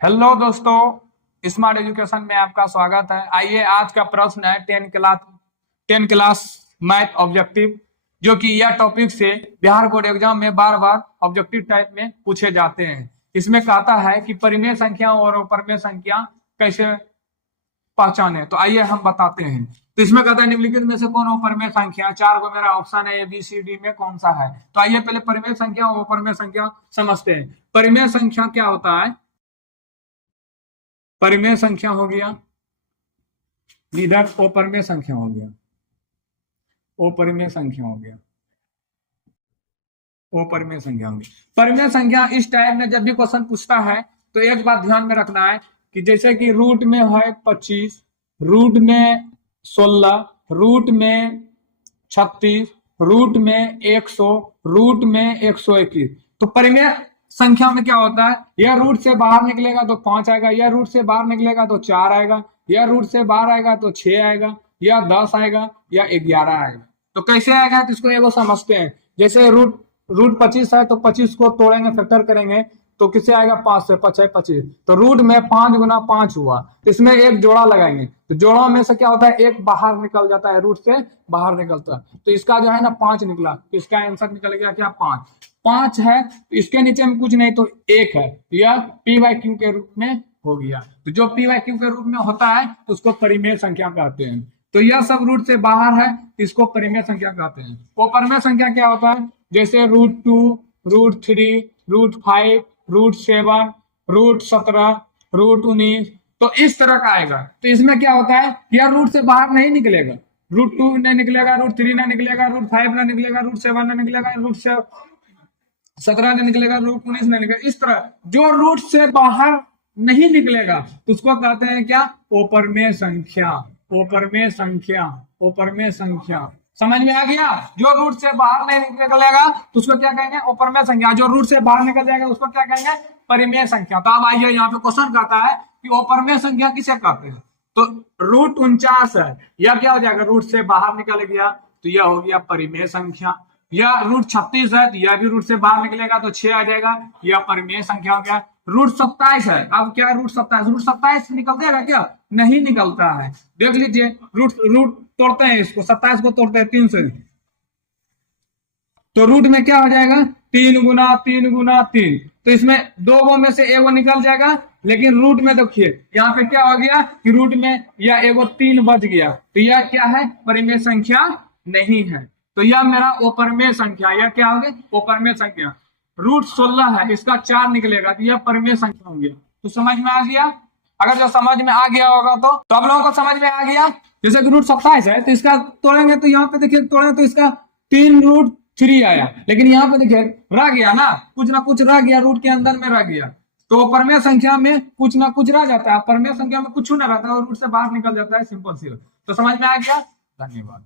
Hello दोस्तों, smart education में आपका स्वागत है। आइए, आज का प्रश्न है 10 क्लास मैथ ऑब्जेक्टिव, जो कि यह टॉपिक से बिहार बोर्ड एग्जाम में बार बार ऑब्जेक्टिव टाइप में पूछे जाते हैं। इसमें कहता है कि परिमेय संख्या और अपरिमेय संख्या कैसे पहचाने। तो आइए हम बताते हैं। तो इसमें कहता है निम्नलिखित में से कौन अपरिमेय संख्या, चार को मेरा ऑप्शन है ABCD में कौन सा है। तो आइए पहले परिमेय संख्या और अपरिमेय संख्या समझते हैं। परिमेय संख्या क्या होता है? परिमेय संख्या हो गया, इधर अपरिमेय संख्या हो गया, अपरिमेय संख्या हो गया, अपरिमेय संख्या हो गई। परिमेय संख्या इस टाइप में जब भी क्वेश्चन पूछता है तो एक बात ध्यान में रखना है कि जैसे कि रूट में है 25, रूट में 16, रूट में 36, रूट में 100, रूट में 121। तो परिमेय संख्या में क्या होता है, यह रूट से बाहर निकलेगा तो 5 आएगा, यह रूट से बाहर निकलेगा तो 4 आएगा, यह रूट से बाहर आएगा तो 6 आएगा, या 10 आएगा, या 11 आएगा। तो कैसे आएगा तो इसको एगो समझते हैं। जैसे रूट 25 है तो 25 को तोड़ेंगे, फैक्टर करेंगे तो किससे आएगा, 5 से, 5 है 25। तो रूट में 5 गुना 5 हुआ, तो इसमें एक जोड़ा लगाएंगे। तो जोड़ा में से क्या होता है, एक बाहर निकल जाता है, रूट से बाहर निकलता है। तो इसका जो है ना 5 निकला, तो इसका आंसर निकल गया क्या, 5 है। तो इसके नीचे में कुछ नहीं तो 1 है, यह P/Q के रूप में हो गया। तो जो P/Q के रूप में होता है तो उसको परिमेय संख्या कहते हैं। तो यह सब रूट से बाहर है, इसको परिमेय संख्या कहते हैं। वो परिमेय संख्या क्या होता है, जैसे √2, √3, √5, √7, √17, √19। तो इस तरह का आएगा। तो इसमें क्या होता है, यह रूट से बाहर नहीं निकलेगा, √2 नहीं निकलेगा, √3 नहीं निकलेगा, √5 नहीं निकलेगा, √7 नहीं निकलेगा, √17 नहीं निकलेगा, √19 नहीं निकलेगा। इस तरह जो रूट से बाहर नहीं निकलेगा तो उसको कहते हैं क्या, अपरिमेय संख्या। अपरिमेय संख्या, अपरिमेय संख्या। समझ में आ गया? जो रूट से बाहर नहीं निकलेगा तो उसको क्या कहेंगे, अपरिमेय संख्या। जो रूट से बाहर निकल जाएगा उसको क्या कहेंगे, परिमेय संख्या। तो अब आइए, यहाँ पे क्वेश्चन कहता है कि अपरिमेय संख्या किसे कहते हैं। तो √49 है, यह क्या हो जाएगा, रूट से बाहर निकल गया तो यह हो गया परिमेय संख्या। यह √36 है तो यह भी रूट से बाहर निकलेगा तो 6 आ जाएगा, यह परिमेय संख्या हो गया। √27 है, अब क्या √27 निकल जाएगा क्या, नहीं निकलता है। देख लीजिए, रूट तोड़ते हैं, इसको 27 को तोड़ते हैं 3 से, तो रूट में क्या हो जाएगा, 3 गुना 3 गुना 3। तो इसमें दो गो में से एगो निकल जाएगा, लेकिन रूट में देखिए यहाँ पे क्या हो गया कि रूट में यह एगो 3 बच गया, तो यह क्या है, परिमेय संख्या नहीं है। तो यह मेरा अपरिमेय संख्या, यह क्या हो गया, अपरिमेय संख्या। √16 है, इसका 4 निकलेगा तो यह परिमेय संख्या हो गया। तो समझ में आ गया? अगर जो समझ में आ गया होगा तो आप लोगों को समझ में आ गया। जैसे कि √27 है तो इसका तोड़ेंगे तो यहाँ पे देखिए, तोड़ेंगे तो इसका 3√3 आया, लेकिन यहाँ पे देखिए रह गया ना कुछ रह गया, रूट के अंदर में रह गया। तो परिमेय संख्या में कुछ ना कुछ रह जाता है, परिमेय संख्या में कुछ ना रहता है और रूट से बाहर निकल जाता है, सिंपल सी। तो समझ में आ गया? धन्यवाद।